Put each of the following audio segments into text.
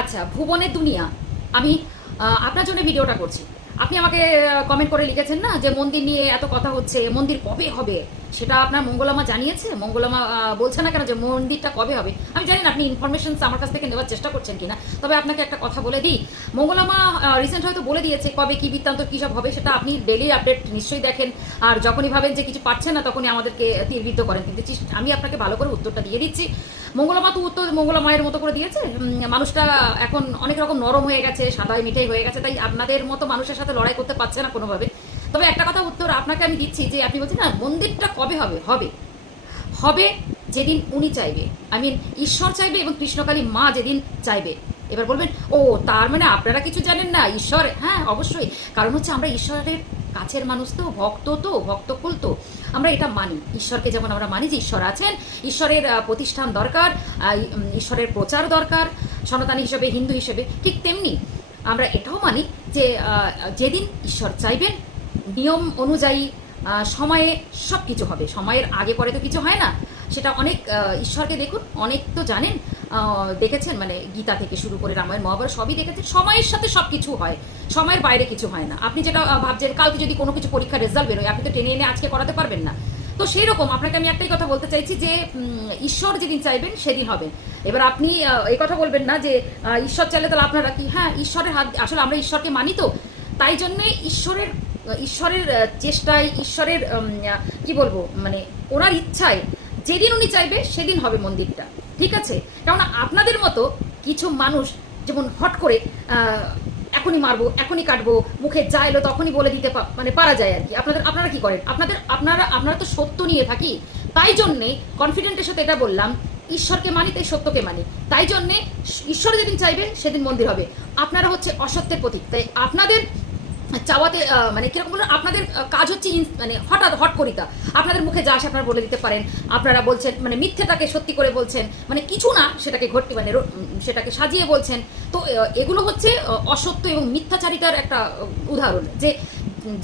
আচ্ছা ভুবনের দুনিয়া। আমি আপনার জন্য ভিডিওটা করছি। আপনি আমাকে কমেন্ট করে লিখেছেন না যে মন্দির নিয়ে এত কথা হচ্ছে, মন্দির কবে হবে? সেটা আপনার মঙ্গলামা জানিয়েছে? মঙ্গলামা বলছে না কেন যে মন্দিরটা কবে হবে? আমি জানি না আপনি ইনফরমেশন আমার কাছ থেকে নেওয়ার চেষ্টা করছেন কিনা। তবে আপনাকে একটা কথা বলে দিই। মঙ্গলামা রিসেন্ট হয়তো বলে দিয়েছে কবে, কি বৃত্তান্ত, কী সব হবে সেটা আপনি ডেলি আপডেট নিশ্চয়ই দেখেন। আর যখনই ভাবেন যে কিছু পাচ্ছেন না, তখনই আমাদেরকে তীরবিদ্ধ করেন। কিন্তু আমি আপনাকে ভালো করে উত্তরটা দিয়ে দিচ্ছি। মঙ্গলামা তো উত্তর মঙ্গলা মায়ের মতো করে দিয়েছে। মানুষটা এখন অনেক রকম নরম হয়ে গেছে সাদাই মিঠাই হয়ে গেছে। তাই আপনাদের মতো মানুষের সাথে লড়াই করতে পারছে না কোনোভাবে। তবে একটা কথা উত্তর আপনাকে আমি দিচ্ছি যে আপনি বলছেন, না, মন্দিরটা কবে হবে? হবে। হবে যেদিন উনি চাইবে। আই মিন ঈশ্বর চাইবে এবং কৃষ্ণকালী মা যেদিন চাইবে। এবার বলবেন, ও, তার মানে আপনারা কিছু জানেন না? ঈশ্বর হ্যাঁ অবশ্যই। কারণ হচ্ছে আমরা ঈশ্বরের কাছের মানুষ তো, ভক্ত তো, ভক্তকুল তো। আমরা এটা মানি। ঈশ্বরকে যেমন আমরা মানি যে ঈশ্বর আছেন, ঈশ্বরের প্রতিষ্ঠান দরকার ঈশ্বরের প্রচার দরকার, সনাতনী হিসেবে, হিন্দু হিসেবে। ঠিক তেমনি আমরা এটাও মানি যে যেদিন ঈশ্বর চাইবেন নিয়ম অনুযায়ী সময়ে সব কিছু হবে। সময়ের আগে পরে তো কিছু হয় না। সেটা অনেক ঈশ্বরকে দেখুন, অনেক তো জানেন দেখেছেন মানে গীতা থেকে শুরু করে রামায়ণ, মহাভারত সবই দেখেছেন, সময়ের সাথে সব কিছু হয়। সময়ের বাইরে কিছু হয় না। আপনি যেটা ভাবছেন, কালকে যদি কোনো কিছু পরীক্ষার রেজাল্ট বেরোয়, আপনি তো টেনে এনে আজকে করাতে পারবেন না। তো সেই রকম আপনাকে আমি একটাই কথা বলতে চাইছি যে ঈশ্বর যেদিন চাইবেন, সেদিন হবে এবার আপনি এই কথা বলবেন না যে ঈশ্বর চাইলে তাহলে আপনারা কি হ্যাঁ ঈশ্বরের হাত, আসলে আমরা ঈশ্বরকে মানি তো। তাই জন্যে ঈশ্বরের ঈশ্বরের চেষ্টায়, ঈশ্বরের কি বলব মানে ওনার ইচ্ছায় যেদিন উনি চাইবে, সেদিন হবে মন্দিরটা, ঠিক আছে? কেননা আপনাদের মতো কিছু মানুষ যেমন হট করে এখনই মারবো, এখনই কাটবো, মুখে যা এলো তখনই বলে দিতে মানে পারা যায় আর কি। আপনাদের, আপনারা কি করেন? আপনাদের, আপনারা আপনারা তো সত্য নিয়ে থাকি। তাই জন্যে কনফিডেন্টের সাথে এটা বললাম, ঈশ্বরকে মানি, তাই সত্যকে মানি। তাই জন্যে ঈশ্বর যেদিন চাইবে, সেদিন মন্দির হবে। আপনারা হচ্ছে অসত্যের প্রতীক। তাই আপনাদের চাওয়াতে মানে কীরকম বলুন, আপনাদের কাজ হচ্ছে মানে হঠাৎ, হট করিতা। আপনাদের মুখে যা আপনারা বলে দিতে পারেন। আপনারা বলছেন মানে মিথ্যেটাকে সত্যি করে বলছেন মানে কিছু না, সেটাকে ঘটতে মানে সেটাকে সাজিয়ে বলছেন। তো এগুলো হচ্ছে অসত্য এবং মিথ্যাচারিতার একটা উদাহরণ। যে,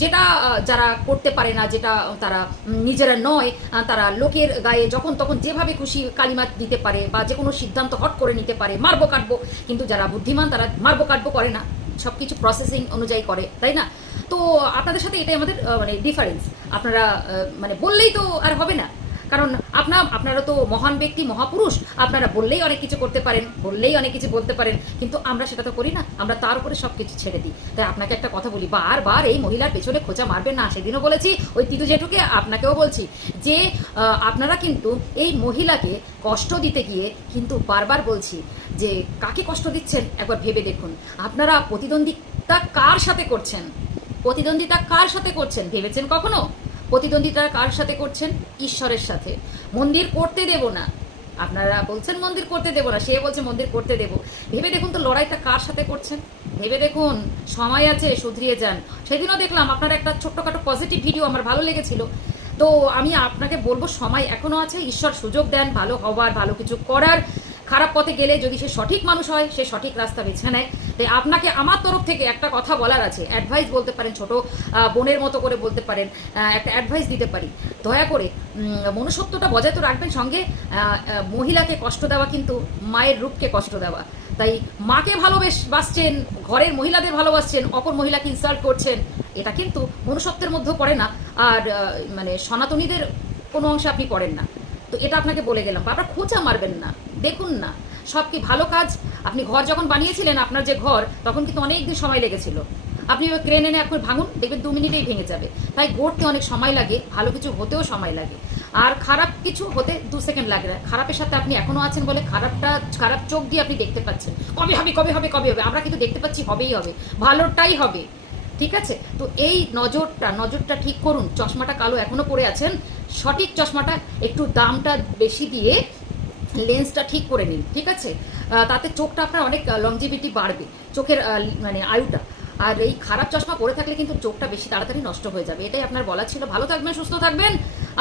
যেটা যারা করতে পারে না, যেটা তারা নিজেরা নয় তারা লোকের গায়ে যখন তখন যেভাবে খুশি কালিমাত দিতে পারে বা যে কোনো সিদ্ধান্ত হট করে নিতে পারে, মারবো কাটবো। কিন্তু যারা বুদ্ধিমান, তারা মারবো কাটবো করে না। সব কিছু প্রসেসিং অনুযায়ী করে, তাই না? তো আপনাদের সাথে এটাই আমাদের মানে ডিফারেন্স আপনারা মানে বললেই তো আর হবে না। কারণ আপনার আপনারা তো মহান ব্যক্তি, মহাপুরুষ, আপনারা বললেই অনেক কিছু করতে পারেন, বললেই অনেক কিছু বলতে পারেন, কিন্তু আমরা সেটা তো করি না, আমরা তার উপরে সব কিছু ছেড়ে দিই। তাই আপনাকে একটা কথা বলি, বারবার এই মহিলার পেছনে খোঁচা মারবেন না, সেদিনও বলেছি, ওই তিতু জেঠুকে আপনাকেও বলছি যে আপনারা কিন্তু এই মহিলাকে কষ্ট দিতে গিয়ে কিন্তু বারবার বলছি যে, কাকে কষ্ট দিচ্ছেন? একবার ভেবে দেখুন। আপনারা প্রতিদ্বন্দ্বিতা কার সাথে করছেন? প্রতিদ্বন্দ্বিতা কার সাথে করছেন? ভেবেছেন কখনো? প্রতিদ্বন্দ্বিতা কার সাথে করছেন? ঈশ্বরের সাথে। মন্দির করতে দেব না। আপনারা বলছেন মন্দির করতে দেব না, সে বলছে মন্দির করতে দেব। ভেবে দেখুন তো লড়াইটা কার সাথে করছেন? ভেবে দেখুন, সময় আছে, শুধরিয়ে যান। সেদিনও দেখলাম আপনার একটা ছোট্টখাটো পজিটিভ ভিডিও আমার ভালো লেগেছিল। তো আমি আপনাকে বলব, সময় এখনও আছে, ঈশ্বর সুযোগ দেন, ভালো হওয়ার ভালো কিছু করার। খারাপ পথে গেলে যদি সে সঠিক মানুষ হয়, সে সঠিক রাস্তা বেছে নেয়। তাই আপনাকে আমার তরফ থেকে একটা কথা বলার আছে। অ্যাডভাইস বলতে পারেন, ছোট বোনের মতো করে বলতে পারেন একটা অ্যাডভাইস দিতে পারি। দয়া করে মনুষ্যত্বটা বজায় তো রাখবেন সঙ্গে মহিলাকে কষ্ট দেওয়া কিন্তু মায়ের রূপকে কষ্ট দেওয়া। তাই মাকে ভালোবেস বাসছেন ঘরের মহিলাদের ভালোবাসছেন, অপর মহিলাকে ইনসাল্ট করছেন, এটা কিন্তু মনুষ্যত্বের মধ্যেও পড়ে না। আর মানে সনাতনীদের কোনো অংশে আপনি পড়েন না। তো এটা আপনাকে বলে গেলাম। আপনার খোঁচা মারবেন না। দেখুন না, সব কি ভালো কাজ? আপনি ঘর যখন বানিয়েছিলেন, আপনার যে ঘর, তখন কিন্তু অনেক দিন সময় লেগেছিল। আপনি ওই ক্রেন এনে এখন ভাঙুন, দেখবেন দু মিনিটেই ভেঙে যাবে। তাই গড়তে অনেক সময় লাগে, ভালো কিছু হতেও সময় লাগে। আর খারাপ কিছু হতে দু সেকেন্ড লাগে না। খারাপের সাথে আপনি এখনও আছেন বলে খারাপটা, খারাপ চোখ দিয়ে আপনি দেখতে পাচ্ছেন। কবে হবে কবে হবে কবে হবে? আমরা কিন্তু দেখতে পাচ্ছি হবেই হবে। ভালোটাই হবে। ঠিক আছে? তো এই নজরটা নজরটা ঠিক করুন। চশমাটা কালো এখনও পরে আছেন? সঠিক চশমাটা, একটু দামটা বেশি দিয়ে লেন্সটা ঠিক করে নিন, ঠিক আছে? তাতে চোখটা আপনার অনেক লংজিভিটি বাড়বে। চোখের মানে আয়ুটা। আর এই খারাপ চশমা পরে থাকলে কিন্তু চোখটা বেশি তাড়াতাড়ি নষ্ট হয়ে যাবে, এটাই আপনার বলা ছিল। ভালো থাকবেন, সুস্থ থাকবেন।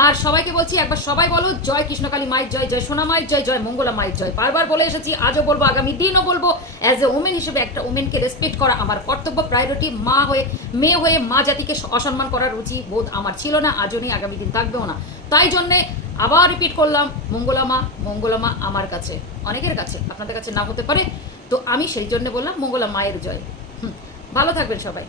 আর সবাইকে বলছি, একবার সবাই বলো, জয় কৃষ্ণকালী মায়ের জয় জয় সোনা মায়ের জয় জয় মঙ্গলা মায়ের জয়। বারবার বলে এসেছি, আজও বলব, আগামী দিনও বলব অ্যাজ এ ওমেন হিসেবে একটা ওমেনকে রেসপেক্ট করা আমার কর্তব্য প্রায়োরিটি মা হয়ে, মেয়ে হয়ে, মা জাতিকে অসম্মান করার রুচি বোধ আমার ছিল না, আজও নেই, আগামী দিন থাকবেও না। তাই জন্যে আবার রিপিট করলাম মঙ্গলামা মঙ্গলামা আমার কাছে, অনেকের কাছে, আপনাদের কাছে না হতে পারে, তো আমি সেই জন্য বললাম, মঙ্গলা মায়ের জয়। ভালো থাকবেন সবাই।